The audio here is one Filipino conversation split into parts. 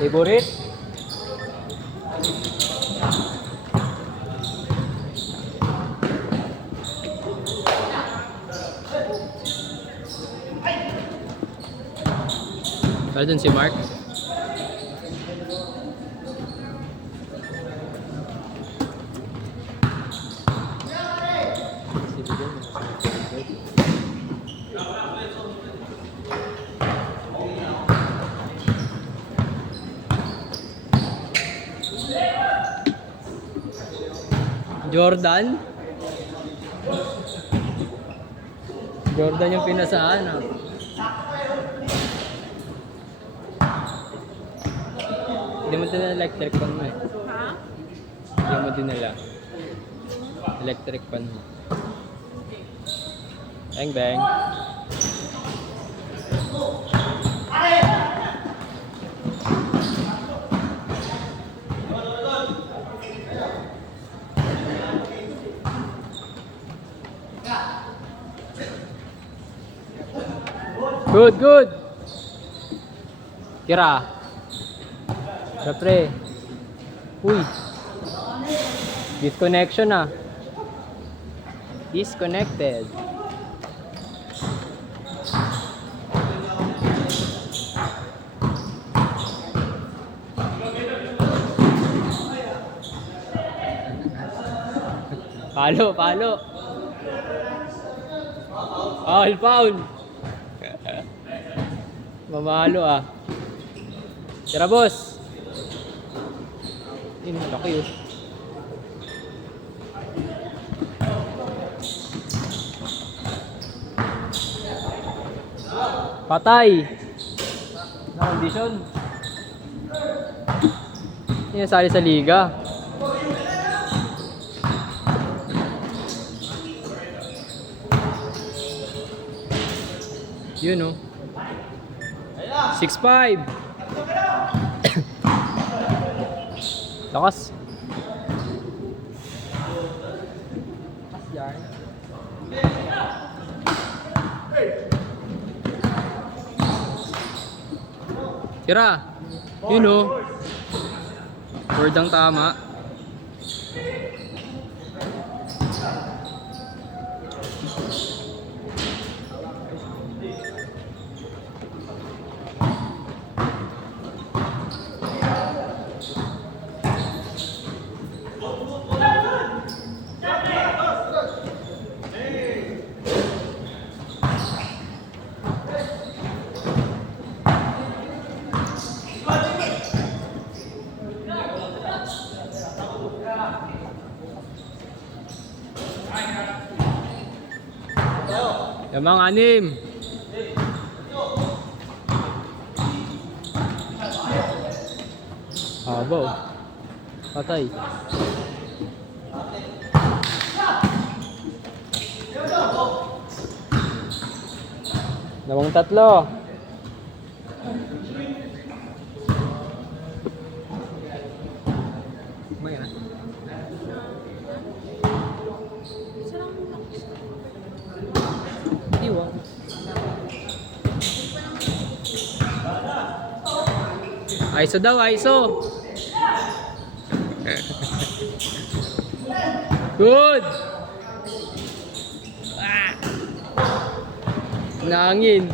Favorite? Para dun si Mark. Jordan? Jordan yung pinasaan ah. Hindi mo din electric pan mo eh. Ha? Hindi mo din nila. Electric pan mo. Bang bang. Good, good. Kira. Pre. Uy. Disconnection ah. Disconnected. Palo, palo. Foul, foul. Mamalo ah. Tira boss. Yun, laki yun. Patay. Na condition. Yan sali sa liga. Yun oh. 6'5". Lakas. Tira. Yun oh. Word ang tama. Yamang anim. Haba oh. Patay. Nawang tatlo. ISO daw, ISO. Good. Ah. Nangin.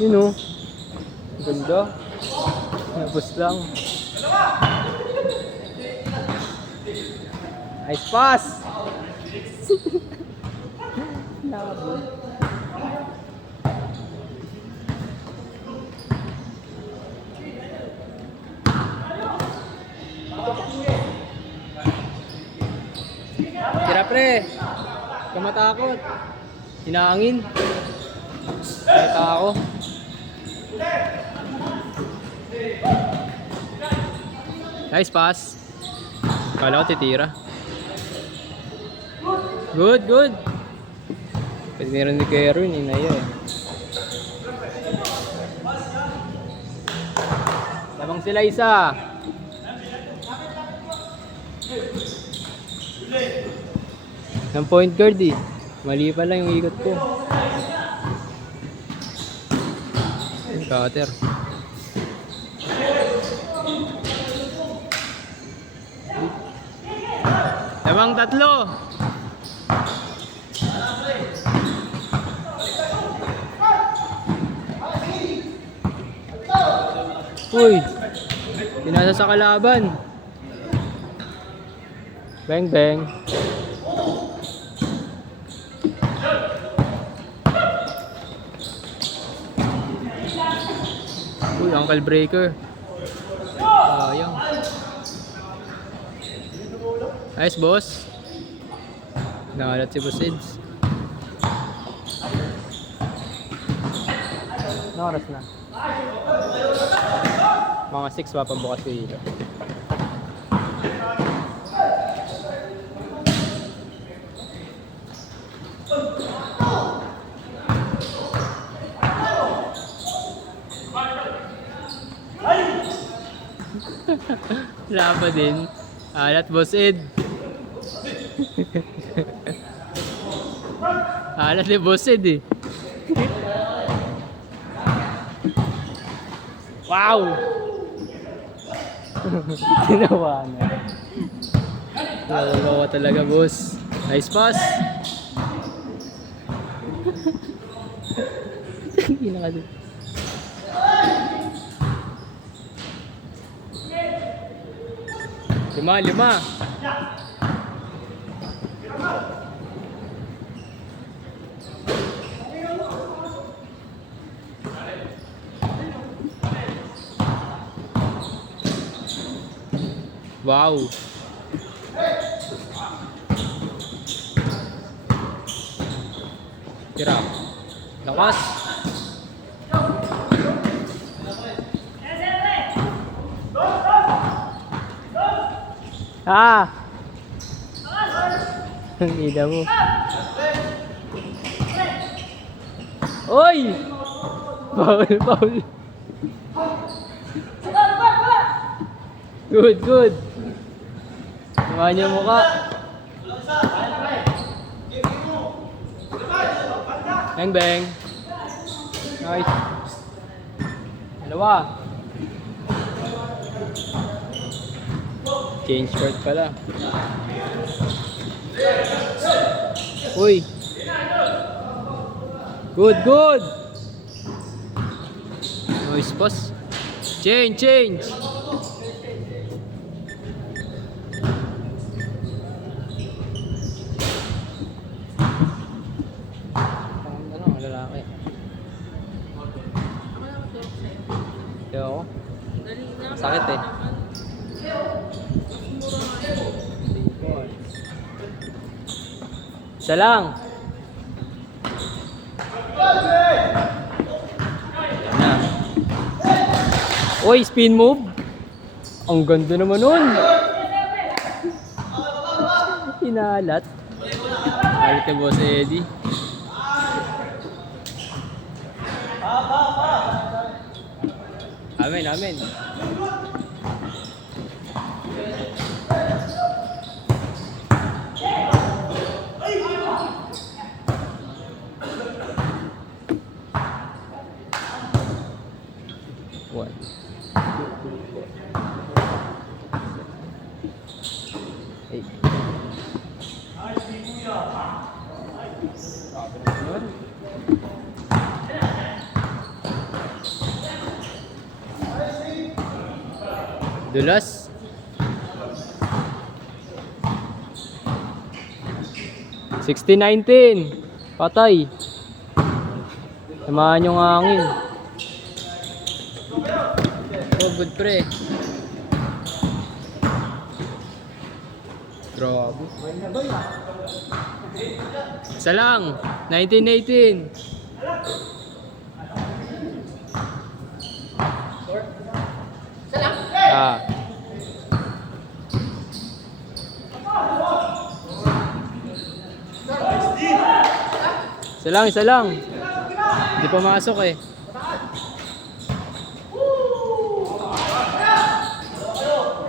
Yun oh. Ganda. Napos lang. Nice pass. Labo. Tira pre. Kamatakot. Hinaangin. Kita ako. Nice pass. Kala ko titira. Good, good. Pwede meron ni Kerwin, inaya eh. Labang sila isa. Ng point guard eh. Mali pa lang yung ikot ko. Cutter. Lamang tatlo. Uy, pinasa sa kalaban. Bang bang. Uy, ankle breaker. Sayang. Nice, boss. Nakalat si Boss Eds. Ano oras na? Mga 6 pa pambukas ko hilo. Laba din. Alat, Boss Ed. Alat ni Boss Ed eh. Wow! Ginawa na. Nalalawa talaga, boss. Nice pass. Hindi na kasi. Lima. Wow. Tira. Lakas. Ang ida mo. Oy! Foul. Good. Samahan niyo mukha. Bang bang. Nice. Dalawa. Change court pala. Uy. Good. Nice pass. Change. Lalaki. Yo. Sakit eh. Isa lang. Na. Oy, spin move. Ang ganda naman nun. Inalat. Alit ni Boss Eddie. Amen. One. 8. Dulas. $60-19. Patay. Samahan yung hangin. Oh, good pre. Grabe. Isa lang. 19-18. Isa lang. Hindi pa masok eh.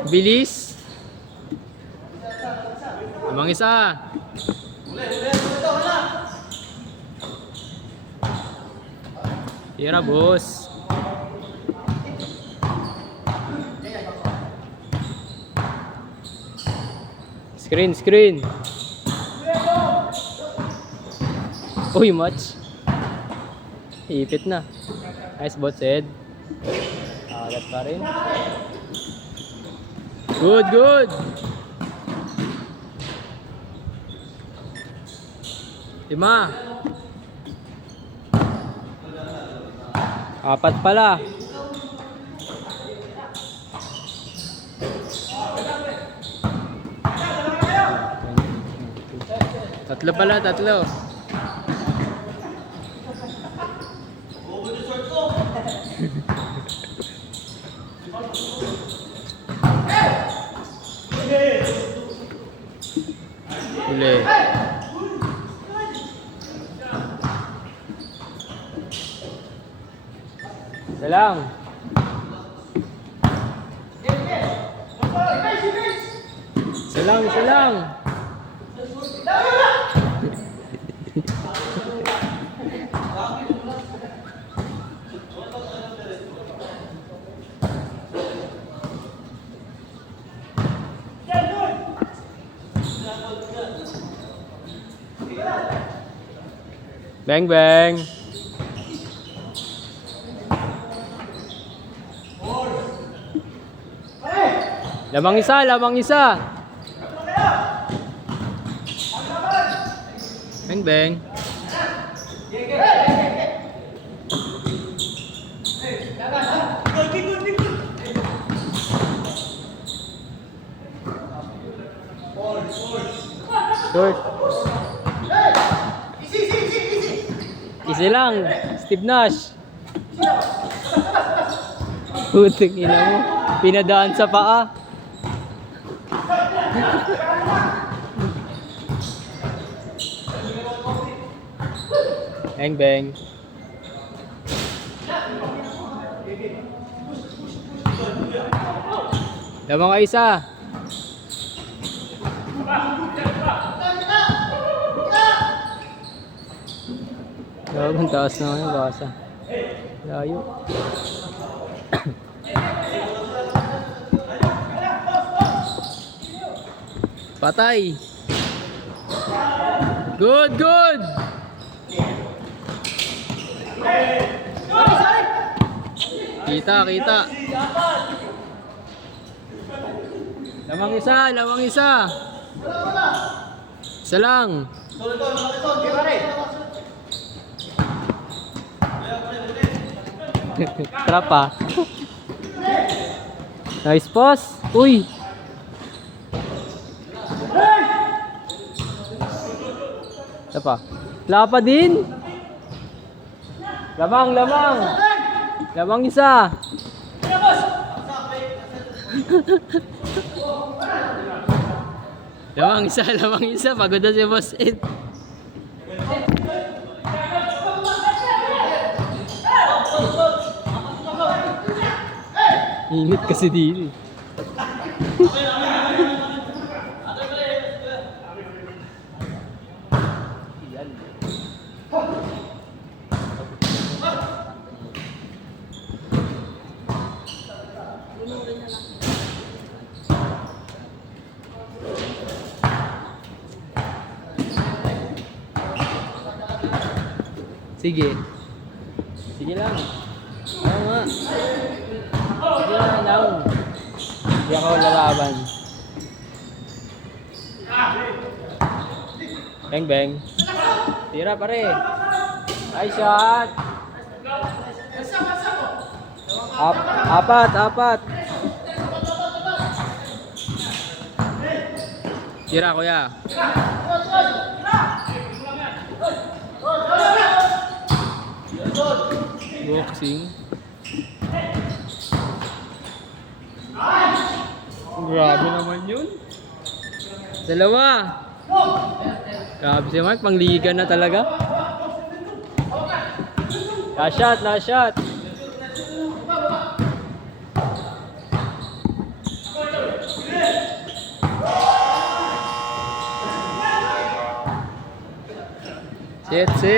Bilis. Amang isa. Tira, boss. Screen, screen. Uy, match. Ipit na. Nice bot, Ed. Alat pa rin. Good, good. 5. 4 pala. Tatlo pala, tatlo. Uli. Isa lang. Isa lang, isa lang. Bang, bang. Lamang isa, lamang isa. Bang, bang. Short. Easy lang, Steve Nash. Putik ina mo. Pinadaan sa paa. Bang, bang. Lamang ka isa. Ang taas na yung basa. Layo. Patay. Good, good. Kita, kita. Lamang isa, lamang isa. Isa lang. Trap ah. Nice pass. Uy. Ito pa. Lapa din. Lamang, lamang. Lamang isa. Lamang isa, lamang isa. Pagod na si Boss Ed. Init kasi dito. Sige. Sige lang. Oo nga. Sige lang, down. Hindi ako lalaban. Bang, bang. Tira pare. Nice shot. Apat, apat. Tira kuya. Boxing. Grabe naman yun. Dalawa. Grabe si Mark, pangliga na talaga. Last shot, last shot. Sit, sit.